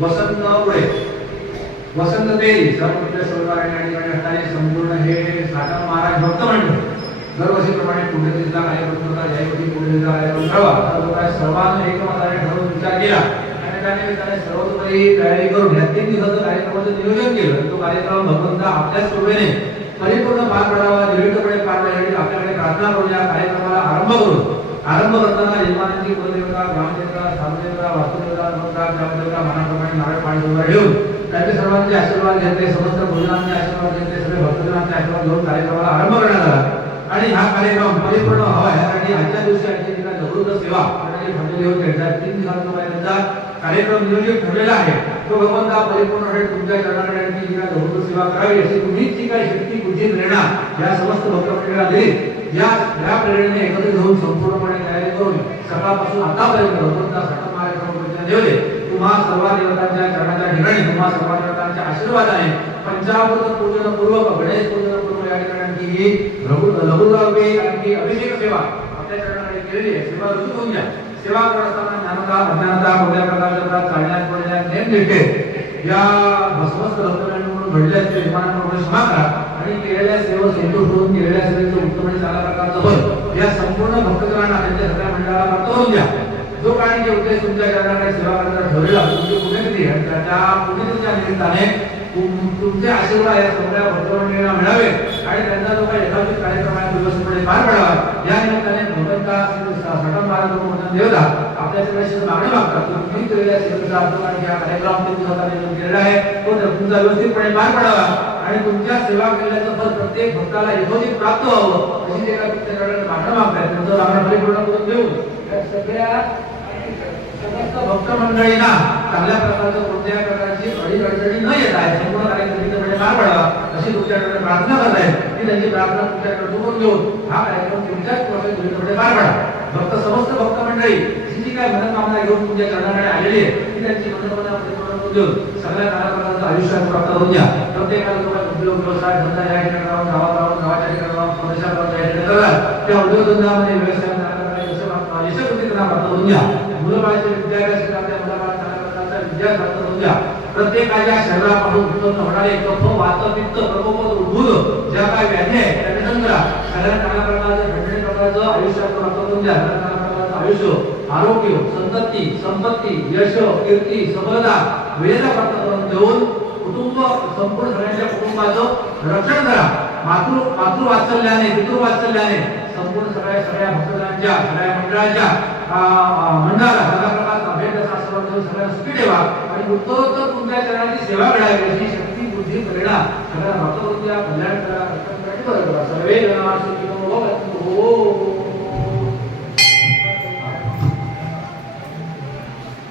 वसंत पुढे वसंत तेरी सर्व सहकार्याने आणि घटनाने संपूर्ण हे साठा महाराज भक्त मंडळ दरवर्षीप्रमाणे पुण्यतिथीचा कार्यक्रम होता यावर्षी पुण्यतिथीचा कार्यक्रम ठरवा तर एकमताने ठरवून विचार केला. आणि त्याने सर्वतोपरी तयारी करून तीन दिवसाचं कार्यक्रमाचं नियोजन केलं. तो कार्यक्रम आपल्याच कृपेने परिपूर्ण पार पडावा निर्विघ्नपणे पार आपल्याकडे प्रार्थना करून या कार्यक्रमाला आरंभ करू आरंभ करताना यजमानांची कुलदेवता ग्रामदेवता स्थानदेवता वास्तुदेवता नमस्कार ग्रामदेवता मनाप्रमाणे नारळ पाणी वगैरे घेऊन त्यांचे सर्वांचे आशीर्वाद घेतले समस्त भोजनांचे आशीर्वाद घेतले सगळे भक्तजनांचे आशीर्वाद घेऊन कार्यक्रमाला आरंभ करण्यात आला. आणि हा कार्यक्रम परिपूर्ण व्हावा यासाठी आजच्या दिवशी आजच्या ठिकाणी जागृत सेवा करण्याची ठरलेली होती. त्या तीन दिवसांचा त्यांचा कार्यक्रम नियोजित ठरलेला आहे. तो भगवंता परिपूर्ण तुमच्या चरणाकडे आणखी जी काही सेवा करावी अशी तुम्हीच जी काही शक्ती बुद्धी प्रेरणा या समस्त भक्तमंडळाला दिली या या प्रेरणेने एकत्रित होऊन संपूर्णपणे तयारी करून सकाळपासून आतापर्यंत भगवंता सकाळ कार्यक्रम देवले तुम्हा सर्व देवतांच्या चरणाच्या ठिकाणी तुम्हा सर्व देवतांच्या आशीर्वादाने पंचामृत पूजन पूर्वक गणेश पूजन पूर्वक या ठिकाणी आणखी अभिषेक सेवा आपल्या चरणाकडे केलेली आहे. सेवा रुजू होऊन द्या. सेवा करत असताना ज्ञानता अज्ञानता कोणत्या प्रकारच्या चालण्यात पडल्या नेम निष्ठे या भस्मस्त भक्तजनांकडून घडल्या त्या क्षमा करा. आणि केलेल्या सेवा संतोष होऊन केलेल्या सेवेचं उत्तम आणि चांगल्या प्रकारचं होय या संपूर्ण भक्तजनांना त्यांच्या सगळ्या मंडळाला प्राप्त होऊन द्या. जो काही जे उद्देश तुमच्या चरणाकडे सेवा करण्याचा ठरवला तुमची पुण्यतिथी आणि त्या पुण्यतिथीच्या निमित्ताने तुमचे आशीर्वाद या सगळ्या भक्तमंडळींना मिळावे आणि त्यांचा जो काही यथाचित कार्यक्रम आहे तो व्यवस्थितपणे पार पडावा. या निमित्ताने भगवंता सटम महाराज भगवंत देवता आपल्या सगळ्याशी मागणी मागतात. तुम्ही केलेल्या सेवेचा अर्थ आणि या कार्यक्रम तुम्ही स्वतः नियोजन केलेला आहे. तो तुमचा व्यवस्थितपणे पार पडावा आणि तुमच्या सेवा केल्याचं फल प्रत्येक भक्ताला यथोचित प्राप्त व्हावं अशी ते एका तुमच्याकडे मागणं मागतात त्यांचं मागणं परिपूर्ण करून देऊ सगळ्या समस्त भक्त मंडळींना चांगल्या प्रकारचं कोणत्याही प्रकारची अडीच अडचणी न येत आहे संपूर्ण कार्यक्रम म्हणजे पार पडावा अशी तुमच्याकडे प्रार्थना करत आहे की त्यांची प्रार्थना तुमच्याकडे करून घेऊन हा कार्यक्रम तुमच्याच प्रकारे तुमच्याकडे पार पडा. भक्त समस्त भक्त मंडळी जी जी काय मनोकामना घेऊन तुमच्या चरणाकडे आलेली आहे ती त्यांची मनोकामना परिपूर्ण करून देऊन सगळ्या कार्यक्रमाचं आयुष्यात प्राप्त होऊन द्या. प्रत्येकाला तुम्हाला उद्योग व्यवसाय धंदा या ठिकाणी राहून गावात राहून गावाच्या ठिकाणी राहून प्रदेशात या ठिकाणी करतात त्या उद्योगधंदामध्ये व्यवसाय यशस्वी प्राप्त होऊन द्या मुलं बाळाचे विद्याभ्यास आपल्या मुलाबाळा चांगल्या प्रकारचा विद्या प्राप्त होऊन द्या प्रत्येकाच्या शरीरापासून उत्पन्न होणारे कफ वात पित्त प्रकोपद उद्भूत ज्या काय व्याधी आहे त्या निधन करा. सगळ्या चांगल्या प्रकारचं खंडणी प्रकारचं आयुष्य प्राप्त करून द्या आयुष्य आरोग्य संतती संपत्ती यश कीर्ती सफलता वेळेला प्राप्त करून देऊन कुटुंब संपूर्ण सगळ्यांच्या कुटुंबाचं रक्षण करा. मातृ मातृवात्सल्याने पितृवात्सल्याने संपूर्ण सगळ्या सगळ्या भक्तजनांच्या सगळ्या मंडळाच्या आ, आ, मंडळाला भेट असा सगळ्यांना सुखी ठेवा. आणि उत्तरोत्तर तुमच्या चरणाची सेवा घडावी. अशी शक्ती बुद्धी प्रेरणा सगळ्या भक्तवृत्त्या कल्याण करा सर्वे जनार्दन